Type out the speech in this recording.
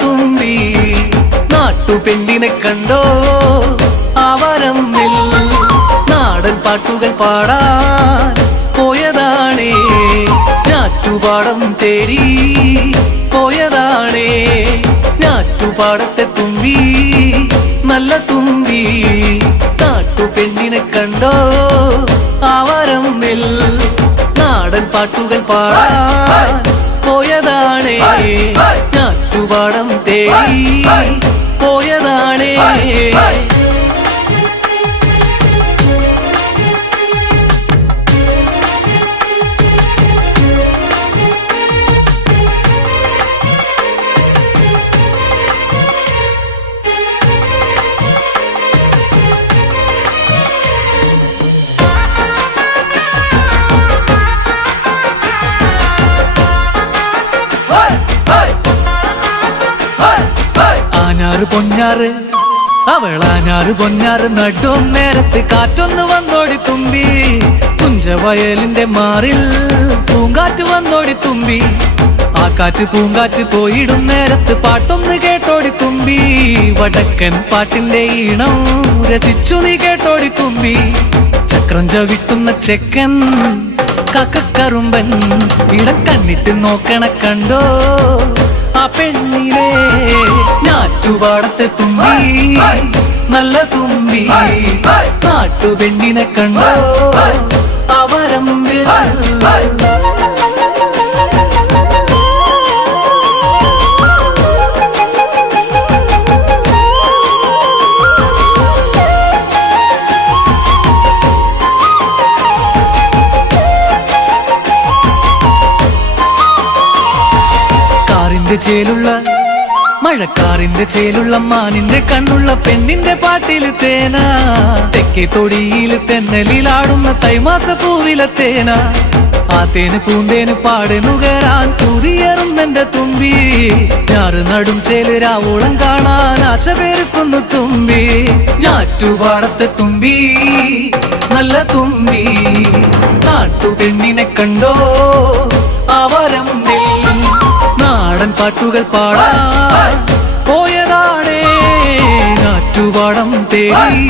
തുമ്പി നാട്ടുപെണ്ണിനെ കണ്ടോ ആവരമ്മിൽ നാടൻ പാട്ടുകൾ പാടാൻ പോയതാണേ ഞാറ്റുപാടം തേടി പോയതാണേ ഞാറ്റുപാടത്തെ തുമ്പി നല്ല തുമ്പി നാട്ടുപെണ്ണിനെ കണ്ടോ ആവരമ്മിൽ നാടൻ പാട്ടുകൾ പാടാൻ പോയതാണേ ഞാറ്റുപാടം തേടി പോയതാണേ ആഞ്ഞാറ് പൊഞ്ഞാറ് അവളാഞ്ഞാറ് പൊഞ്ഞാറ് നടും നേരത്ത് കാറ്റൊന്ന് വന്നോടി തുമ്പി കുഞ്ചവയലിന്റെ മാറിൽ പൂങ്കാറ്റ് വന്നോടി തുമ്പി ആ കാറ്റ് പൂങ്കാറ്റ് പോയിടും നേരത്ത് പാട്ടൊന്ന് കേട്ടോടി തുമ്പി വടക്കൻ പാട്ടിന്റെ ഈണം രസിച്ചു നീ കേട്ടോടി തുമ്പി ചക്രം ചവിട്ടുന്ന ചെക്കൻ കക്കറുമ്പൻ ഇടം കണ്ണിട്ട് നോക്കണ കണ്ടോ ആ പെണ്ണിനെ ഞാറ്റുപാടത്തെ തുമ്പി നല്ല തുമ്പി നാട്ടുപെണ്ണിനെ കണ്ടോ അവരമ്പിൽ ചേലുള്ള മഴക്കാറിന്റെ ചേലുള്ള മാനിന്റെ കണ്ണുള്ള പെണ്ണിന്റെ പാട്ടില് തേന തെക്കേ തൊടിയില് തെന്നലിലാടുന്ന തൈമാസ പൂവിലെ തേന ആ തേന് പൂന്തേന് പാടെ നുകരാൻ പുതിയറുന്നെന്റെ തുമ്പി ഞാറ് നടും ചേല് രാവോളം കാണാൻ ആശ പേർക്കുന്നു തുമ്പി ഞാറ്റുപാടത്തെ തുമ്പി നല്ല തുമ്പി നാട്ടുപെണ്ണിനെ കണ്ടോ അവരമ്മിൽ നാടൻ പാട്ടുകൾ പാടാൻ പോയതാണേ ഞാറ്റുപാടം തേടി